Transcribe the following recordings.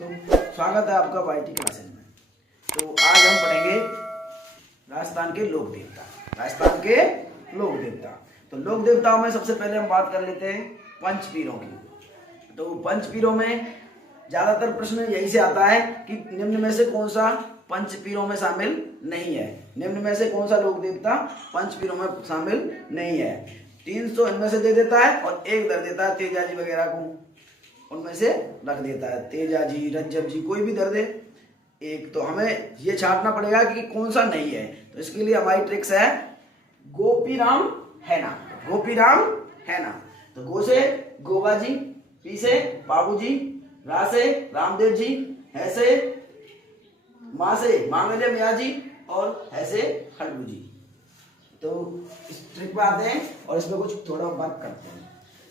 तो स्वागत है आपका वाईटी क्लासेस में। तो आज हम पढ़ेंगे राजस्थान के लोक देवता। राजस्थान के लोक देवता। तो लोक देवताओं में सबसे पहले हम बात कर लेते हैं पंचपीरों की। तो पंचपीरों में ज्यादातर प्रश्न यही से आता है कि निम्न में से कौन सा पंचपीरों में शामिल नहीं है। निम्न में से कौन सा लोक देवता पंचपीरों में शामिल नहीं है। 300 इनमें से दे देता है और एक दर देता है तेजाजी वगैरह को, उनमें से रख देता है। तेजाजी, रज्जब जी, कोई भी दर दे एक। तो हमें ये छांटना पड़ेगा कि कौन सा नहीं है। तो इसके लिए हमारी ट्रिक्स है गोपीराम हैना। गोपीराम हैना। तो गो से गोगा जी, पी से बाबू जी, रा से रामदेव जी, है से माँ से मांगल्य मिया जी और है से खड़गू जी। तो इस ट्रिक पे आते हैं और इसमें कुछ थोड़ा वर्क करते हैं।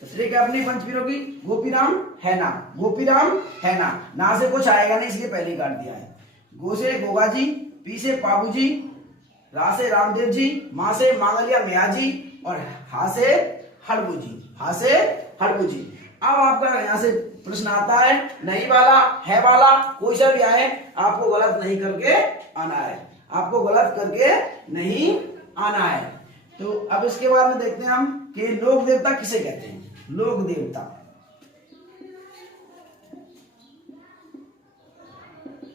ट्रिक है अपनी पंचपीरों की गोपीराम हैना। गोपीराम हैना, ना से कुछ आएगा नहीं इसलिए पहले काट दिया है। गो से गोगा जी, पी से बाबू जी, रा से रामदेव जी, माँ से मांगलिया मिया जी और हा से हड़बू जी। हा से हड़बू जी। अब आपका यहाँ से प्रश्न आता है नहीं वाला है वाला कोई सा भी आए, आपको गलत नहीं करके आना है। आपको गलत करके नहीं आना है। तो अब इसके बाद में देखते हैं हम कि लोक देवता किसे कहते हैं। लोक देवता,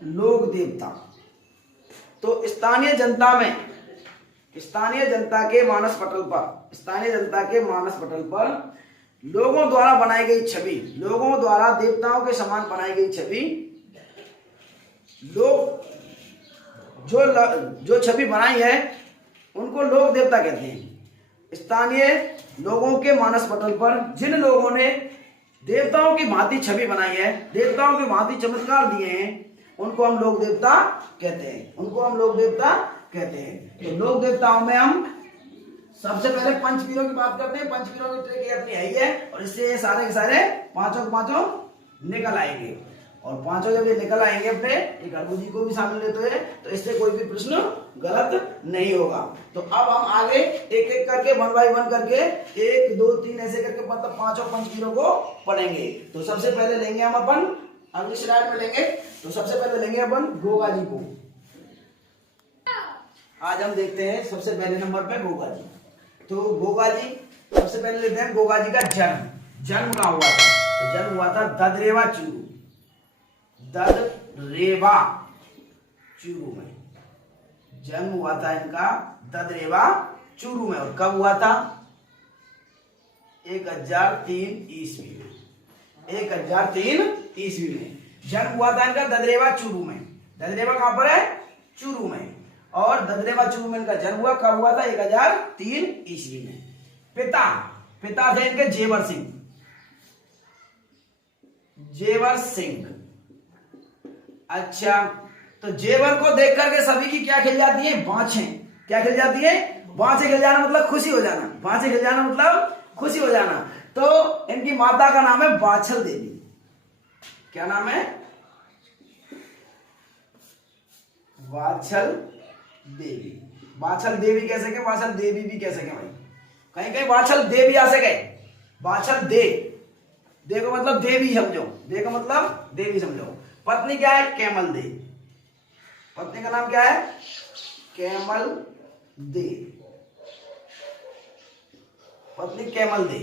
लोक देवता तो स्थानीय जनता में, स्थानीय जनता के मानस पटल पर, स्थानीय जनता के मानस पटल पर लोगों द्वारा बनाई गई छवि, लोगों द्वारा देवताओं के समान बनाई गई छवि, लोग जो छवि बनाई है उनको लोक देवता कहते हैं। स्थानीय लोगों के मानस पटल पर जिन लोगों ने देवताओं की भांति छवि बनाई है, देवताओं की भांति चमत्कार दिए हैं, उनको हम लोक देवता कहते हैं। उनको हम लोक देवता कहते हैं। तो लोक देवताओं में हम सबसे पहले पंचपीरों की बात करते हैं। पंचपीरों की ट्रिक अपनी है और इससे सारे के सारे पांचों के पांचों निकल आएंगे। और पांचों जब ये निकल आएंगे अपने, एक खड़गू जी को भी शामिल लेते हैं, तो इससे कोई भी प्रश्न गलत नहीं होगा। तो अब हम आगे एक एक करके 1 बाय 1 करके 1 2 3 ऐसे करके मतलब पांचों पंचपीरों को पढ़ेंगे। तो सबसे पहले लेंगे हम अपन, अगली स्लाइड में लेंगे। तो सबसे पहले लेंगे अपन गोगा जी को। आज हम देखते हैं सबसे पहले नंबर पे गोगा जी। तो गोगा जी सबसे पहले लेते हैं गोगा जी का जन्म। जन्म कहाँ हुआ था? तो जन्म हुआ था ददरेवा चूरू, ददरेवा चूरू में जन्म हुआ था इनका, ददरेवा चूरू में। और कब हुआ था? 1003 ईस्वी में। 1003 ईस्वी में जन्म हुआ था इनका ददरेवा चूरू में। ददरेवा कहां पर है? चूरू में। और ददरेवा चूरू में इनका जन्म हुआ। कब हुआ था? 1003 ईस्वी में। पिता थे इनके जेवर सिंह। जेवर सिंह। अच्छा, तो जेवर को देख करके सभी की क्या खिल जाती है? बाँछें। क्या खिल जाती है? बाँछें खिल जाना मतलब खुशी हो जाना। बाँछें खिल जाना मतलब खुशी हो जाना। तो इनकी माता का नाम है वात्सल देवी। क्या नाम है? वात्सल देवी। वात्सल देवी कह सके, वात्सल देवी भी कह सके भाई। कहीं कहीं वात्सल देवी आ सके। वात्सल दे, देखो मतलब देवी समझो, देखो मतलब देवी समझो। पत्नी क्या है? कैमल दे। पत्नी का नाम क्या है? कैमल दे। पत्नी कैमल दे।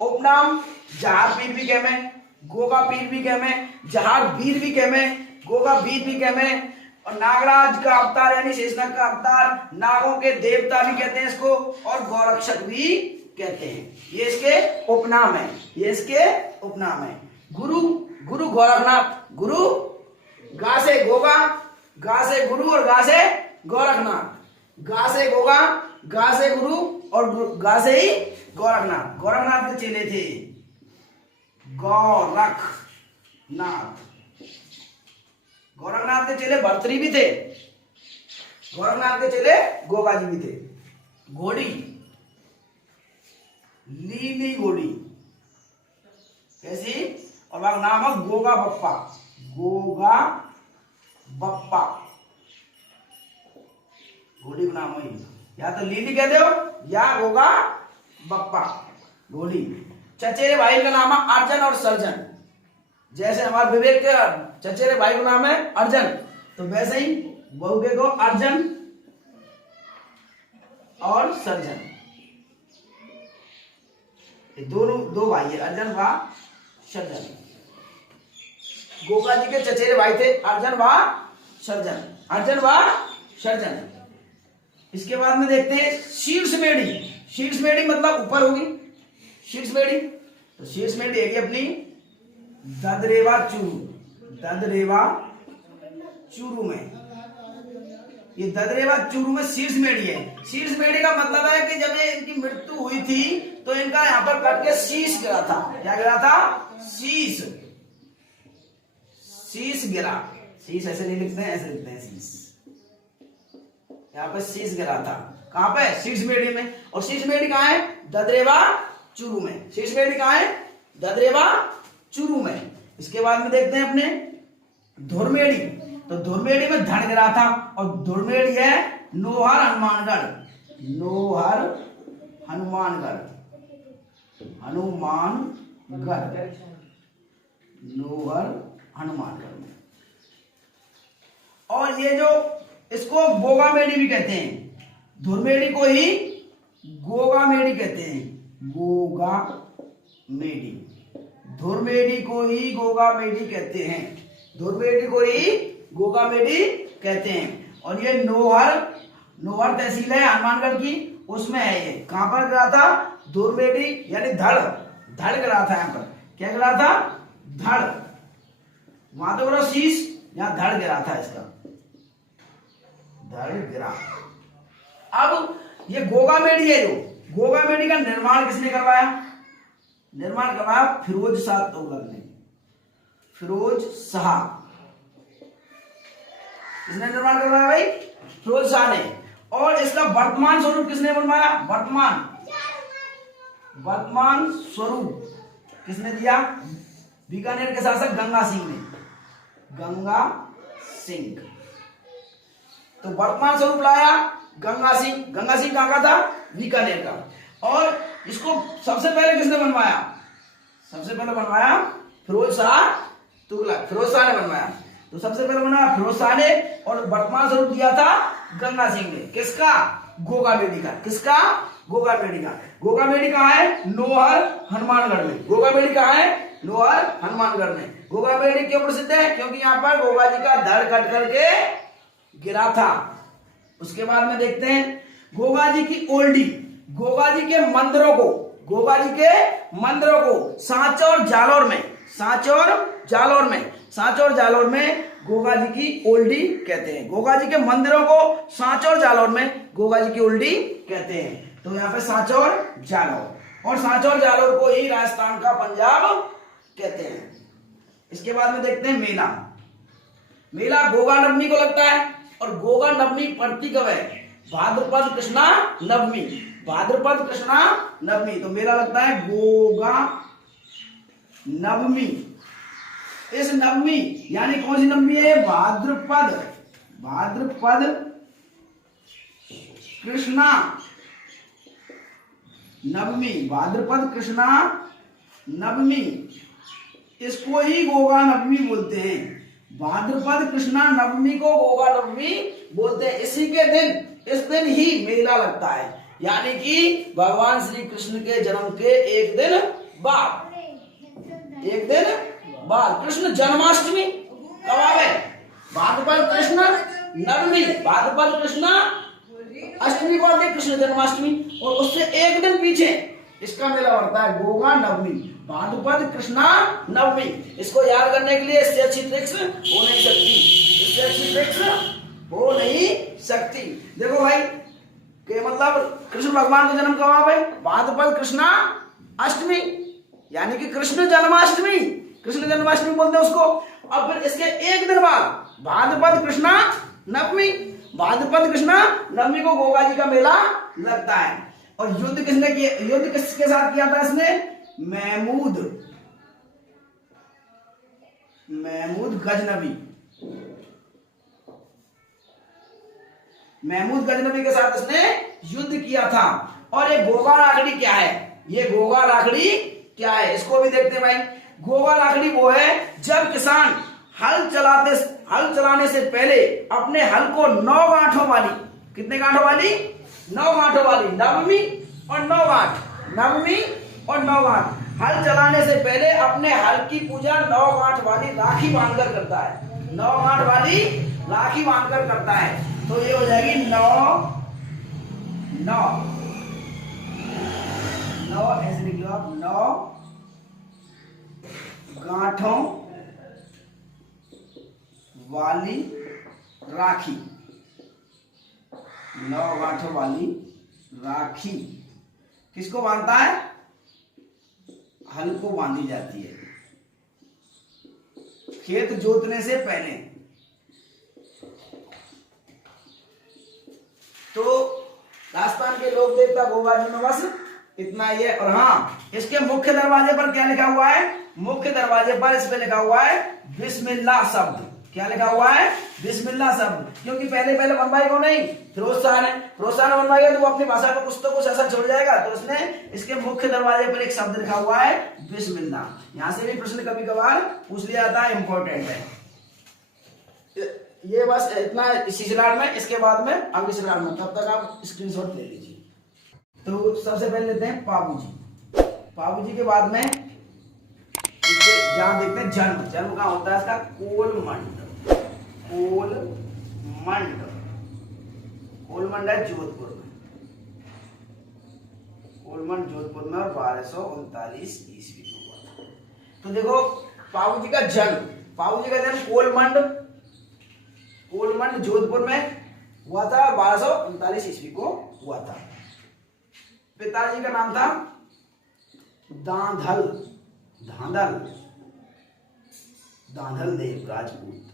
उपनाम जहार पीर भी कह में, गोगा पीर भी कह में, जहार वीर भी कह में, गोगा वीर भी कह में। और नागराज का अवतार यानी शेषनाग का अवतार, नागों के देवता भी कहते हैं इसको, और गौरक्षक भी कहते हैं। ये इसके उपनाम है। ये इसके उपनाम है। गुरु, गुरु गोरखनाथ। गुरु गा से गोगा, गा से गुरु और गा से गोरखनाथ। गा से गोगा, गा से गुरु और गा से ही गोरखनाथ। गोरखनाथ के चेले थे गोरखनाथ। गोरखनाथ के चेले भर्तृहरि भी थे। गोरखनाथ के चेले गोगा जी भी थे। घोड़ी, लीली घोड़ी कैसी? और नाम है गोगा बप्पा। गोगा बप्पा घोड़ी का नाम है। या तो लीली कहते हो या गोगा बप्पा घोड़ी। चचेरे भाई का नाम है अर्जन और सर्जन। जैसे हमारे विवेक के चचेरे भाई का नाम है अर्जुन, तो वैसे ही बहू के को अर्जुन और सर्जन, ये दोनों दो भाई है, अर्जुन व सर्जन। गोगा जी के चचेरे भाई थे अर्जुन व सर्जन, अर्जुन व सर्जन। इसके बाद में देखते हैं शीर्ष मेढ़ी। शीर्ष मेढ़ी मतलब ऊपर होगी शीर्ष मेढ़ी, तो शीर्ष मेढ़ी है अपनी ददरेवा चूरू, ददरेवा चूरू में, ये ददरेवा चूरू में शीर्ष मेढ़ी है। शीर्ष मेढ़ी का मतलब है कि जब ये इनकी मृत्यु हुई थी तो इनका यहाँ पर कट के शीश गिरा था। क्या गिरा था? शीश, शीश गिरा। शीश ऐसे नहीं लिखते हैं, ऐसे लिखते हैं शीश। यहाँ पे शीश गिरा था, कहाँ पे? शीर्ष मेढ़ी में। और शीर्ष मेढ़ी कहाँ है? ददरेवा चूरू में। शीर्ष मेढ़ी कहाँ है? ददरेवा चूरू में। इसके बाद में देखते हैं अपने धुरमेड़ी, तो धुरमेड़ी में धड़ गिरा था, और धुरमेड़ी है नोहर हनुमानगढ़, नोहर हनुमानगढ़, हनुमानगढ़, नोहर हनुमानगढ़ में। और ये जो इसको गोगा मेढ़ी भी कहते हैं, धुरमेड़ी को ही गोगा मेढ़ी कहते हैं, गोगा मेढ़ी, धुरमेड़ी को ही गोगा मेढ़ी कहते हैं, धुरमेड़ी को ही गोगा मेढ़ी कहते हैं। और ये नोहर, नोहर तहसील है हनुमानगढ़ की, उसमें है ये। कहां पर गिरा था? धुरमेड़ी यानी धड़, धड़ गिरा था। यहाँ पर क्या गिरा था? धड़। वहां तो गिरा शीश, यहाँ धड़ गिरा था, इसका धड़ गिरा। अब ये गोगा मेढ़ी है, जो गोगा मेढ़ी का निर्माण किसने करवाया? निर्माण करवाया फिरोज शाह तुगलक ने, फिरोज शाह। किसने निर्माण करवाया भाई? फिरोज शाह ने। और इसका वर्तमान स्वरूप किसने बनवाया? वर्तमान स्वरूप किसने दिया? बीकानेर के शासक गंगा सिंह ने, गंगा सिंह। तो वर्तमान स्वरूप लाया गंगा सिंह। गंगा सिंह कहां का था? बीकानेर का। और इसको सबसे पहले किसने बनवाया? सबसे पहले बनवाया फिरोज शाह तुगलक, फिरोज शाह ने बनवाया। तो सबसे पहले बनाया फिरोज शाह ने, और वर्तमान स्वरूप दिया था गंगा सिंह ने। किसका? गोगा मेढ़ी का। किसका? गोगा मेढ़ी का। गोगा मेढ़ी कहाँ है? नोहर हनुमानगढ़ में। गोगा मेढ़ी कहाँ है? नोहर हनुमानगढ़ में। गोगा मेढ़ी क्यों प्रसिद्ध है? क्योंकि यहाँ पर गोगा जी का धड़ कट करके गिरा था। उसके बाद में देखते हैं गोगा जी की ओल्डी, गोगा जी के मंदिरों को, गोगा जी के मंदिरों को सांचौर जालौर में, सांचौर जालौर में, सांचौर जालौर में गोगा जी की ओल्डी कहते हैं। गोगा जी के मंदिरों को सांचौर जालौर में गोगा जी की ओल्डी कहते हैं। तो यहाँ पे सांचौर जालौर, और सांचौर जालौर को ही राजस्थान का पंजाब कहते हैं। इसके बाद में देखते हैं मेला। मेला गोगा नवमी को लगता है, और गोगा नवमी पड़ती कब है? भाद्रपद कृष्णा नवमी, भाद्रपद कृष्णा नवमी। तो मेला लगता है गोगा नवमी। इस नवमी यानी कौन सी नवमी है? भाद्रपद, भाद्रपद कृष्णा नवमी, भाद्रपद कृष्णा नवमी। इसको ही गोगा नवमी बोलते हैं। भाद्रपद कृष्णा नवमी को गोगा नवमी बोलते हैं। इसी के दिन, इस दिन ही मेला लगता है, यानी कि भगवान श्री कृष्ण के जन्म के एक दिन बाद, एक दिन बाद कृष्ण जन्माष्टमी कब आवे? भाद्रपद कृष्ण नवमी, भाद्रपद कृष्ण अष्टमी को आती है कृष्ण जन्माष्टमी, और उससे एक दिन पीछे इसका मेला पड़ता है गोगा नवमी, भाद्रपद कृष्णा नवमी। इसको याद करने के लिए इससे अच्छी ट्रिक्स हो नहीं सकती, इससे अच्छी ट्रिक्स हो नहीं सकती। देखो भाई कि मतलब कृष्ण भगवान का जन्म कब है? भाद्रपद कृष्णा अष्टमी, यानी कि कृष्ण जन्माष्टमी, कृष्ण जन्माष्टमी बोलते हैं उसको। अब फिर इसके एक दिन बाद भाद्रपद कृष्णा नवमी, भाद्रपद कृष्णा नवमी को गोगा जी का मेला लगता है। और युद्ध किसने किया? युद्ध किसके साथ किया था इसने? महमूद, महमूद गजनवी, महमूद गजनवी के साथ इसने युद्ध किया था। और ये गोगा राखड़ी क्या है? ये गोगा राखड़ी क्या है? इसको भी देखते हैं भाई। गोबर राखड़ी वो है जब किसान हल चलाने से पहले अपने हल को 9 गांठों वाली, कितने गांठों वाली? 9 गांठों वाली, नवमी और 9 गांठ, नवमी और 9 गांठ। हल चलाने से पहले अपने हल की पूजा 9 गांठ वाली राखी बांधकर करता है, 9 गांठ वाली राखी बांधकर करता है। तो ये हो जाएगी 9 ऐसे लिख लो आप, 9 गांठों वाली राखी, 9 गांठों वाली राखी किसको बांधता है? हल को बांधी जाती है खेत जोतने से पहले। तो राजस्थान के लोक देवता गोगा जी में बस इतना ही है। और हाँ, इसके मुख्य दरवाजे पर क्या लिखा हुआ है? मुख्य दरवाजे पर इस पे लिखा हुआ है बिस्मिल्लाह शब्द। क्या लिखा हुआ है? बिस्मिल्लाह शब्द। क्योंकि पहले बनवाई को नहीं, फिरोज शाह ने बनवाई, तो वो अपनी भाषा को कुछ तो कुछ ऐसा छोड़ जाएगा, तो उसने इसके मुख्य दरवाजे पर एक शब्द लिखा हुआ है बिस्मिल्लाह। यहां से भी प्रश्न कभी कभार पूछ लिया जाता है, इंपॉर्टेंट है। ये बस इतना इसी स्लाइड में, इसके बाद में अगली स्लाइड में, तब तक आप स्क्रीनशॉट ले लीजिए। तो सबसे पहले लेते हैं पाबूजी। पाबूजी के बाद में जहां देखते हैं जन्म कहां होता है इसका? कोलमंड है जोधपुर में, कोलमंड जोधपुर में, और 1239 ईस्वी में हुआ। तो देखो पाबूजी का जन्म कोलमंड जोधपुर में हुआ था, 1239 ईस्वी को हुआ था। पिताजी का नाम था दांधल देव राजपूत।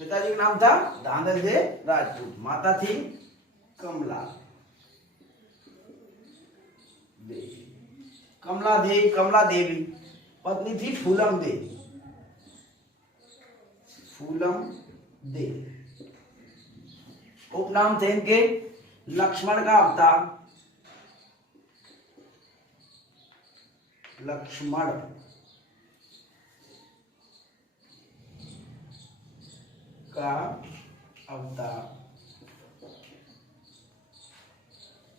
पिताजी का नाम था दांधल देव राजपूत। माता थी कमला देवी। पत्नी थी फूलम देवी। उपनाम थे इनके लक्ष्मण का अवतार,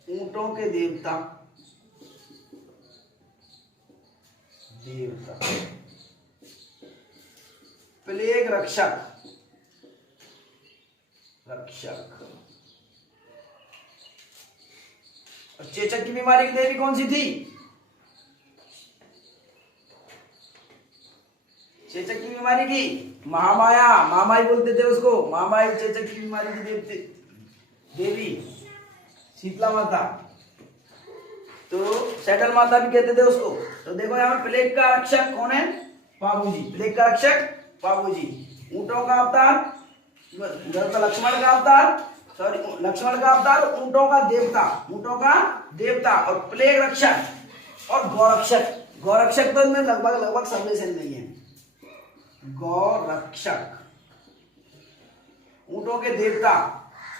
ऊंटों के देवता, प्लेग रक्षक। और चेचक की बीमारी की देवी कौन सी थी? चेचक की बीमारी की महामाया, महामाई बोलते थे उसको, महामाई। चेचक की बीमारी की देवी शीतला माता, तो सेटल माता भी कहते थे उसको। तो देखो यहाँ प्लेग का रक्षक कौन है? पाबूजी। प्लेग का रक्षक पाबूजी। ऊंटों का अवतार, लक्ष्मण का अवतार, ऊंटों का देवता और प्लेग रक्षक और गौरक्षक तो इनमें लगभग सब में से नहीं है। गौरक्षक, ऊंटों के देवता।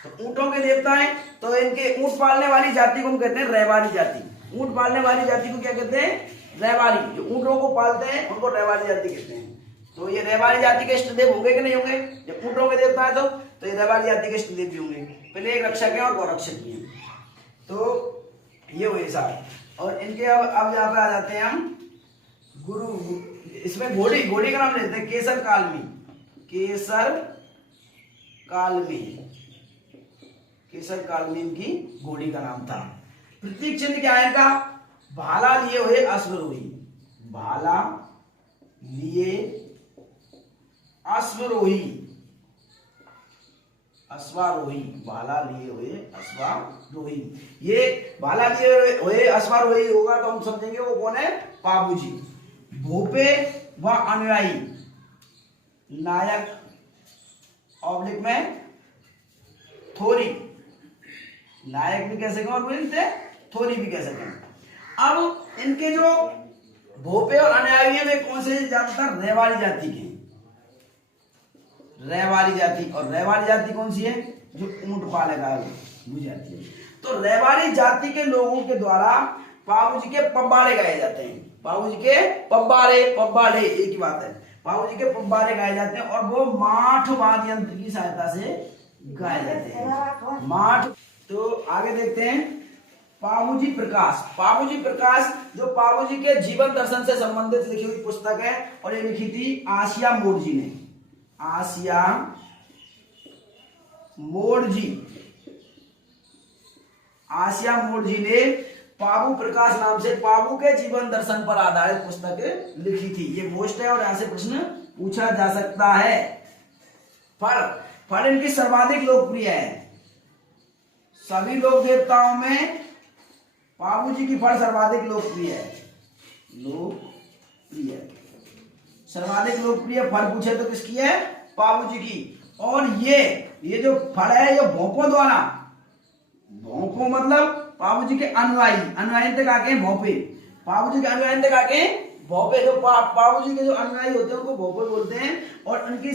तो ऊंटों के देवता हैं, तो इनके ऊंट पालने वाली जाति को हम कहते हैं रैवारी जाति। ऊंट पालने वाली जाति को क्या कहते हैं? रैवारी। जो ऊंटों को पालते हैं उनको रैवारी जाति कहते हैं। तो ये रैवारी जाति के इष्टदेव होंगे कि नहीं होंगे? जब ऊंटों के देवता है तो ये रैवारी जाति के इष्टदेव भी होंगे। पहले एक रक्षक है और गौरक्षक भी है। तो ये हुए सारे। और इनके अब यहाँ पे आ जाते हैं हम गुरु। इसमें घोड़ी का नाम लेते हैं केसर कालमी इनकी घोड़ी का नाम था। प्रतीक चिन्ह क्या है इनका? भाला लिए हुए अश्वरोही। ये भाला लिए हुए अश्वारोही होगा तो हम समझेंगे वो कौन है? पाबूजी। भोपे व अनुयायी, नायक ऑब्लिक में थोरी। नायक भी कह सकें और बोलते थोरी भी कह सकें। अब इनके जो भोपे और अनुयायी हैं वे कौन से ज्यादातर? रैवारी जाति के। रैवारी जाति, और रैवारी जाति कौन सी है? जो ऊंट पालेगा वो जाति है। तो रेवाड़ी जाति के लोगों के द्वारा बाबूजी के पब्बाड़े गाए जाते हैं। बाबूजी के पब्बाड़े, पब्बाड़े एक ही बात है। बाबूजी के पब्बाड़े गाए जाते हैं और वो माठ वाद्य यंत्र की सहायता से गाए जाते हैं। माठ। तो आगे देखते हैं बाबूजी प्रकाश। बाबूजी प्रकाश जो बाबूजी के जीवन दर्शन से संबंधित लिखी हुई पुस्तक है और ये लिखी थी आसिया मोड़जी ने। आसिया मोड़जी, आसिया मोड़जी ने बाबू प्रकाश नाम से बाबू के जीवन दर्शन पर आधारित पुस्तक लिखी थी। ये मोस्ट है और यहां से प्रश्न पूछा जा सकता है। फल, फल इनकी सर्वाधिक लोकप्रिय है। सभी लोक देवताओं में बाबूजी की फल सर्वाधिक लोकप्रिय है। लोकप्रिय, सर्वाधिक लोकप्रिय फल पूछे तो किसकी है? बाबूजी की। और ये जो फल है ये भोंपों द्वारा, भोंपों मतलब बाबूजी के अनुयायी, अनुयायी तक आके भोंपे, बाबूजी के अनुयायी तक आके भोंपे, जो बाबूजी के जो अनुयायी होते हैं उनको भोंपे बोलते हैं। और उनकी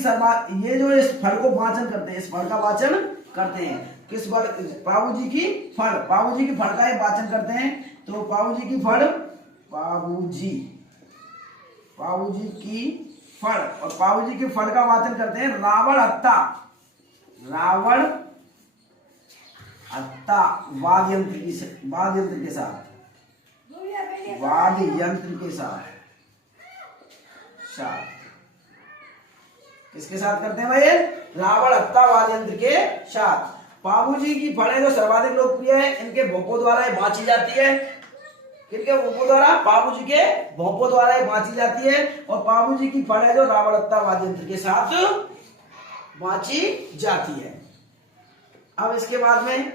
ये जो इस फल को वाचन करते हैं, इस फल का वाचन करते हैं। किस फल? बाबूजी की फल, बाबूजी की फल का ये वाचन करते हैं। तो बाबूजी की फल, बाबूजी की फल, और बाबूजी के फल का वाचन करते हैं रावण हत्ता, रावण हत्ता वाद्य यंत्र के साथ, वाद्य यंत्र के साथ, किसके साथ करते हैं भाई? रावण हत्ता वाद्य यंत्र के साथ। बाबूजी की फलें जो सर्वाधिक लोकप्रिय है, इनके भोंपों द्वारा बांची जाती है। किनके भोंपों द्वारा? बाबूजी के भोंपों द्वारा बांची जाती है। और बाबूजी की फल है जो रावण हत्ता वाद्य यंत्र के साथ बांची जाती है। अब इसके बाद में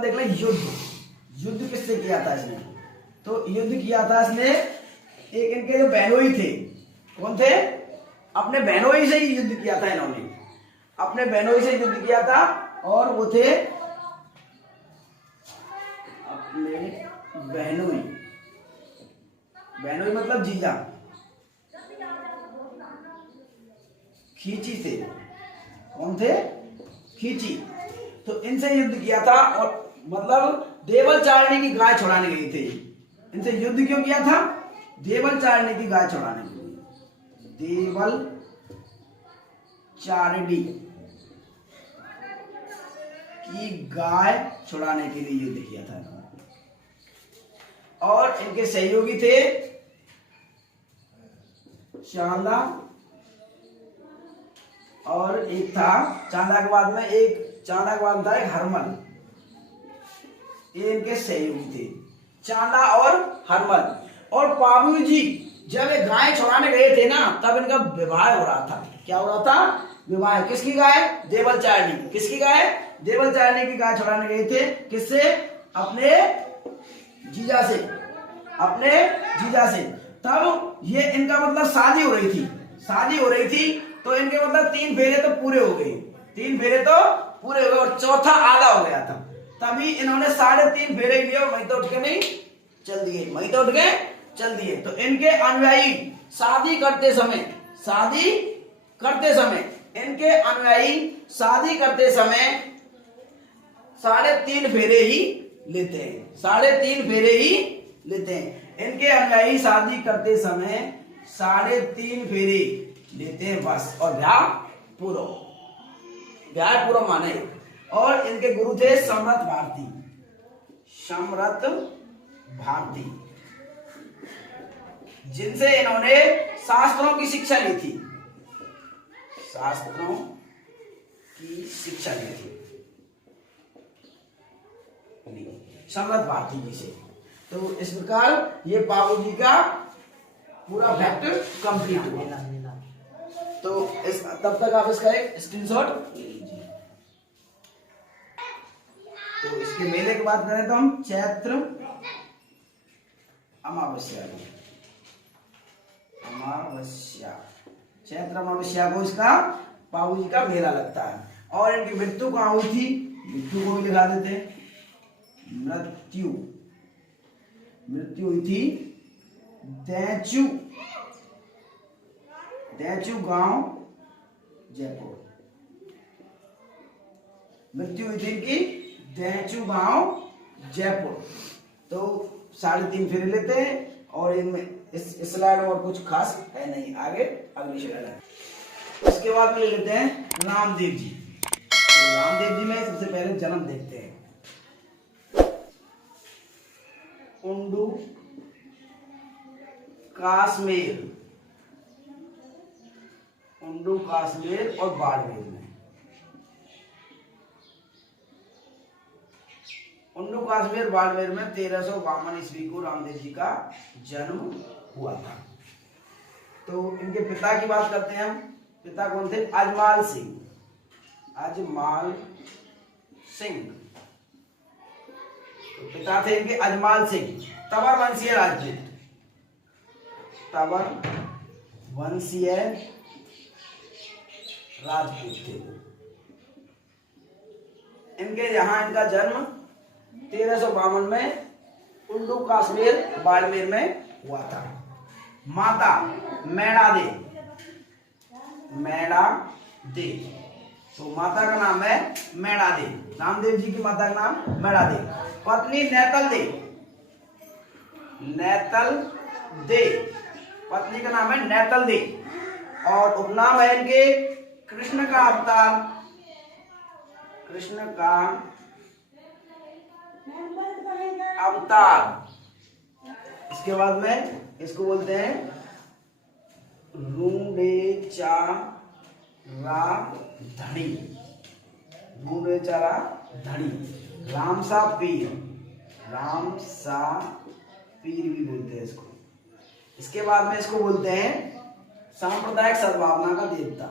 देख लें युद्ध। युद्ध किससे किया था इसने? तो युद्ध किया था इसने एक इनके जो बहनोई थे। कौन थे? अपने बहनोई से ही युद्ध किया था इन्होंने, अपने बहनोई से युद्ध किया था। और वो थे अपने बहनोई, बहनोई मतलब जीजा, खींची थे। कौन थे? खींची। तो इनसे युद्ध किया था और मतलब देवल चारणी की गाय छुड़ाने गए थे। इनसे युद्ध क्यों किया था? देवल चारणी की गाय छुड़ाने के लिए। देवल चारणी की गाय छुड़ाने के लिए युद्ध किया था। और इनके सहयोगी थे चांदा, और एक था चांदा के बाद में था एक हरमल। ये इनके सहयोगी थे, चांदा और हरमल। और बाबूजी जब ये गाय छुड़ाने गए थे ना, तब इनका विवाह हो रहा था। क्या हो रहा था? विवाह। किसकी गाय? देवल चारणी। किसकी गाय? देवल चारणी की गाय छुड़ाने गए थे। किससे? अपने जीजा से, अपने जीजा से। तब ये इनका मतलब शादी हो रही थी। तो इनके मतलब 3 फेरे तो पूरे हो गए, 3 फेरे तो पूरे हो गए और चौथा आधा हो गया था। तभी इन्होंने 3.5 फेरे लिए और वहीं तो उठ के नहीं चल दिए। तो इनके अनुयायी शादी करते समय 3.5 फेरे ही लेते हैं। 3.5 फेरे ही लेते हैं। इनके अनुयायी शादी करते समय 3.5 फेरे लेते हैं बस, और ब्याह पूरा माने। और इनके गुरु थे सम्रत भारती, जिनसे इन्होंने शास्त्रों की शिक्षा ली थी। सम्रत भारती जी से। तो इस प्रकार ये बाबूजी का पूरा फैक्ट कंप्लीट हुआ। तो तब तक आप इसका एक स्क्रीनशॉट ले लीजिए। तो इसके मेले की बात करें तो हम चैत्र चैत्र अमावस्या को इसका बाबूजी का मेला लगता है। और इनकी मृत्यु कहाँ हुई थी? मृत्यु को भी लिखा देते हैं। मृत्यु हुई थी दैचू गांव, जयपुर। मृत्यु हुई थी इनकी दहचू गांव जयपुर। तो 3.5 फेरे लेते हैं और इनमें इस स्लाइड में और कुछ खास है नहीं, आगे अगली स्लाइड है। उसके बाद ले लेते हैं रामदेव जी। तो रामदेव जी में सबसे पहले जन्म देखते हैं। उंडू कश्मीर, उंडू कश्मीर और बाड़मेर में। उंडू कश्मीर बाड़मेर में 1352 ईस्वी को रामदेव जी का जन्म हुआ था। तो इनके पिता की बात करते हैं हम। पिता कौन थे? अजमाल सिंह। अजमाल सिंह तो पिता थे इनके अजमाल सिंह, तंवर वंशीय राजपूत। तंवर वंशीय राजपूत थे। इनके यहाँ इनका जन्म 1352 में उंडू कश्मीर बाड़मेर में हुआ था। माता मैणा दे, मैणा दे। तो माता का नाम है मैणा दे। रामदेव जी की माता का नाम मैणा दे। पत्नी नेतल दे, नेतल दे। पत्नी का नाम है नेतल दे। और उपनाम है इनके कृष्ण का अवतार, कृष्ण का अवतार। इसके बाद में इसको बोलते हैं रूडेचारा धड़ी, रूडेचारा धड़ी। रामसा पीर, रामसा पीर भी बोलते हैं इसको। इसके बाद में इसको बोलते हैं सांप्रदायिक सद्भावना का देवता,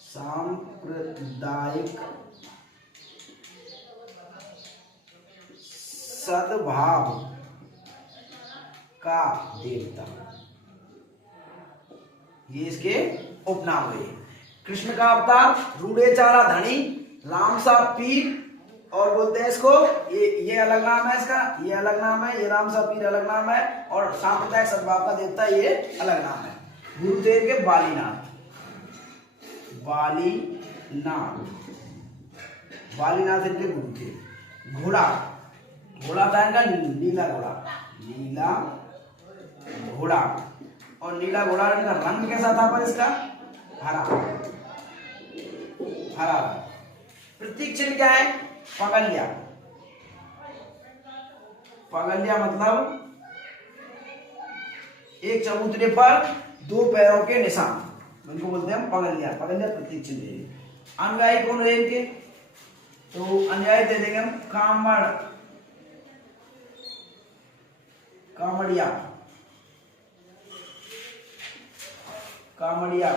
सांप्रदायिक सद्भाव का देवता। ये इसके उपनाम हुए। कृष्ण का अवतार, रूडेचारा धनी, रामसा पीर। और बोलते हैं इसको, ये अलग नाम है इसका, ये अलग नाम है, ये रामसा पीर अलग नाम है। और सांप्रदायिक सद्भाव का देवता ये अलग नाम है। गुरुदेव के बालीनाथ, बालीनाथ, बालीनाथ इनके गुरु थे। घोड़ा, घोड़ा था इनका नीला घोड़ा, नीला घोड़ा। और नीला घोड़ा इनका रंग कैसा था पर इसका? हरा, हरा। प्रतीक चिन्ह क्या है? पगलिया। पगलिया मतलब एक चबूतरे पर 2 पैरों के निशान, उनको बोलते हैं पगलिया। पगलिया प्रतीक चिन्ह है। अनुयायी कौन है इनके? तो अनुयायी दे देंगे हम कामड़, कामड़िया, कामड़िया,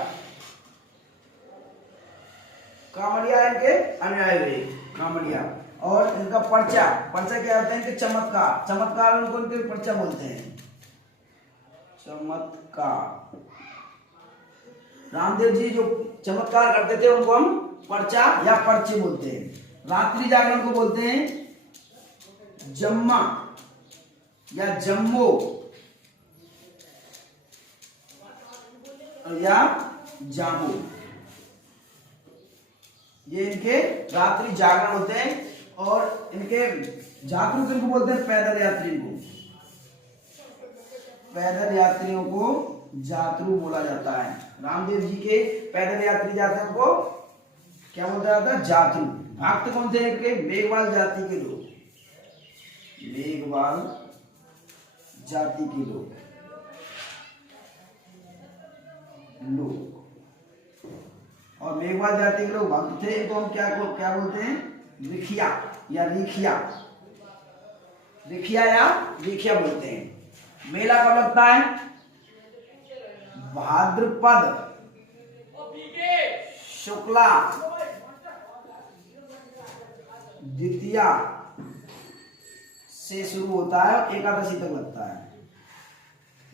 कामड़िया इनके अनुयायी हुए, कामड़िया। और इनका पर्चा, पर्चा क्या होता है इनके? चमत्कार, चमत्कार उनको इनके पर्चा बोलते हैं, चमत्कार। रामदेव जी जो चमत्कार करते थे उनको हम पर्चा या पर्चे बोलते हैं। रात्रि जागरण को बोलते हैं जम्मा या जम्मो या जामो। ये इनके रात्रि जागरण होते हैं। और इनके जातरू किनको बोलते हैं? पैदल यात्री को, पैदल यात्रियों को जातरू बोला जाता है। रामदेव जी के पैदल यात्री जातरू को क्या बोला जाता है? जातरू। भक्त कौन थे इनके? मेघवाल जाति के लोग, मेघवाल जाति के लोग। और मेघवाल जाति के लोग भक्त थे। इनको हम क्या बोलते हैं? रिखिया या रिखिया, रिखिया या रिखिया बोलते हैं। मेला कब लगता है? भाद्रपद शुक्ला द्वितीया से शुरू होता है, एकादशी तक लगता है।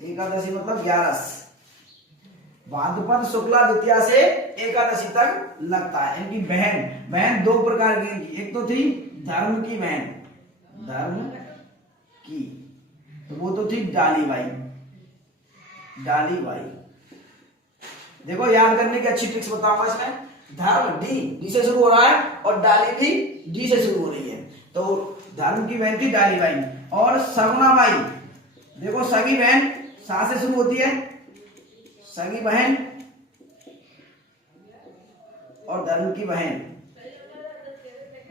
एकादशी मतलब 11। भाद्रपद शुक्ला द्वितीया से एकादशी तक लगता है। इनकी बहन 2 प्रकार की इनकी। एक तो थी धर्म की बहन, धर्म की, तो वो तो थी डाली बाई, डाली बाई। देखो याद करने की अच्छी ट्रिक्स बताऊंगा इसमें। धर्म डी से शुरू हो रहा है और डाली भी डी से शुरू हो रही है। तो धर्म की बहन थी डाली बाई, और सगुना बाई, देखो सगी बहन सा से शुरू होती है, सगी बहन और धर्म की बहन,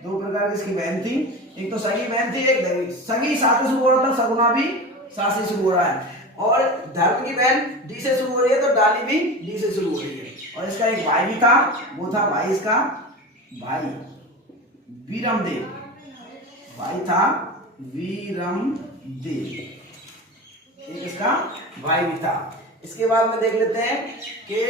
दो प्रकार की इसकी बहन थी, एक तो सगी बहन थी, एक धर्म। सगी सा से शुरू हो रहा था, सगुना भी सा से शुरू हो रहा है, और धर्म की बहन डी से शुरू हो रही है, तो डाली भी डी से शुरू हो रही है। और इसका एक भाई भी था, वो था भाई, इसका भाई वीरमदेव, भाई था वीरमदेव, एक इसका भाई भी था। इसके बाद में देख लेते हैं कि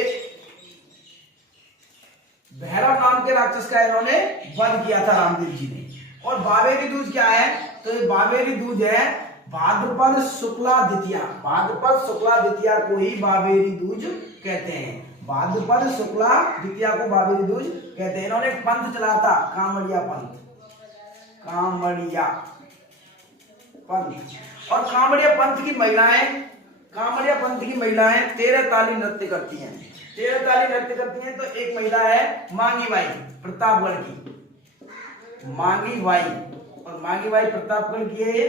भैरव नाम के राक्षस का इन्होंने वध किया था रामदेव जी ने। और बाबेरी दूज क्या है, तो ये बाबेरी दूज है भाद्रपद शुक्ला द्वितीया, भाद्रपद शुक्ला द्वितीया को ही बाबेरी दूज कहते हैं, भाद्रपद शुक्ला द्वितीया को बाबेरी दूज कहते हैं। इन्होंने एक पंथ चला था, कांवड़िया पंथ, कांवड़िया पंथ। और कांवड़िया पंथ की महिलाएं, कांवड़िया पंथ की महिलाएं 13 ताली नृत्य करती हैं, 13 ताली नृत्य करती हैं। तो एक महिला है मांगी बाई प्रतापगढ़ की, मांगी बाई, और मांगी बाई प्रतापगढ़ की है,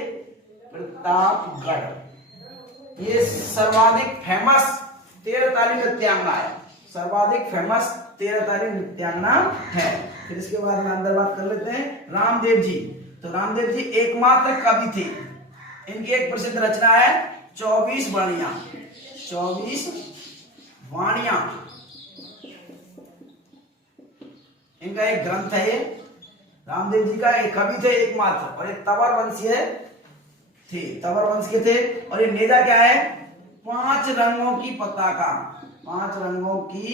प्रतापगढ़। ये सर्वाधिक फेमस 13 ताली नृत्यांगना है, सर्वाधिक फेमस 13 ताली नृत्यांगना है। फिर इसके बाद में अंदर बात कर लेते हैं रामदेव जी। तो रामदेव जी एकमात्र कवि थे, इनकी एक प्रसिद्ध रचना है 24 वाणियां, 24 वाणियां इनका एक ग्रंथ है। ये रामदेव जी का एक कवि थे एकमात्र, और एक तवर वंशीय थे, तवर वंश के थे। और ये नेता क्या है, 5 रंगों की पताका, 5 रंगों की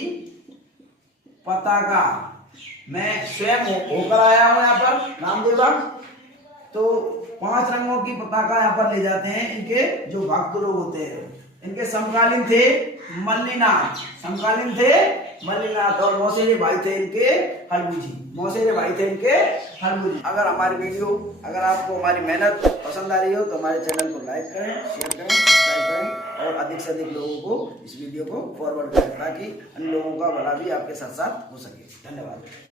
पताका। मैं स्वयं होकर आया हूं यहाँ पर रामदेव बाग, तो 5 रंगों की पताका यहाँ पर ले जाते हैं इनके जो भक्त लोग होते हैं। इनके समकालीन थे मल्लीनाथ, समकालीन थे मल्लीनाथ, और मौसेरे भाई थे इनके हरबूजी, मौसेरे भाई थे इनके हरबूजी। अगर हमारी वीडियो, अगर आपको हमारी मेहनत पसंद आ रही हो तो हमारे चैनल को लाइक करें, शेयर करें, सब्सक्राइब करें, और अधिक से अधिक लोगों को इस वीडियो को फॉरवर्ड करें, ताकि अन्य लोगों का भला भी आपके साथ साथ हो सके। धन्यवाद।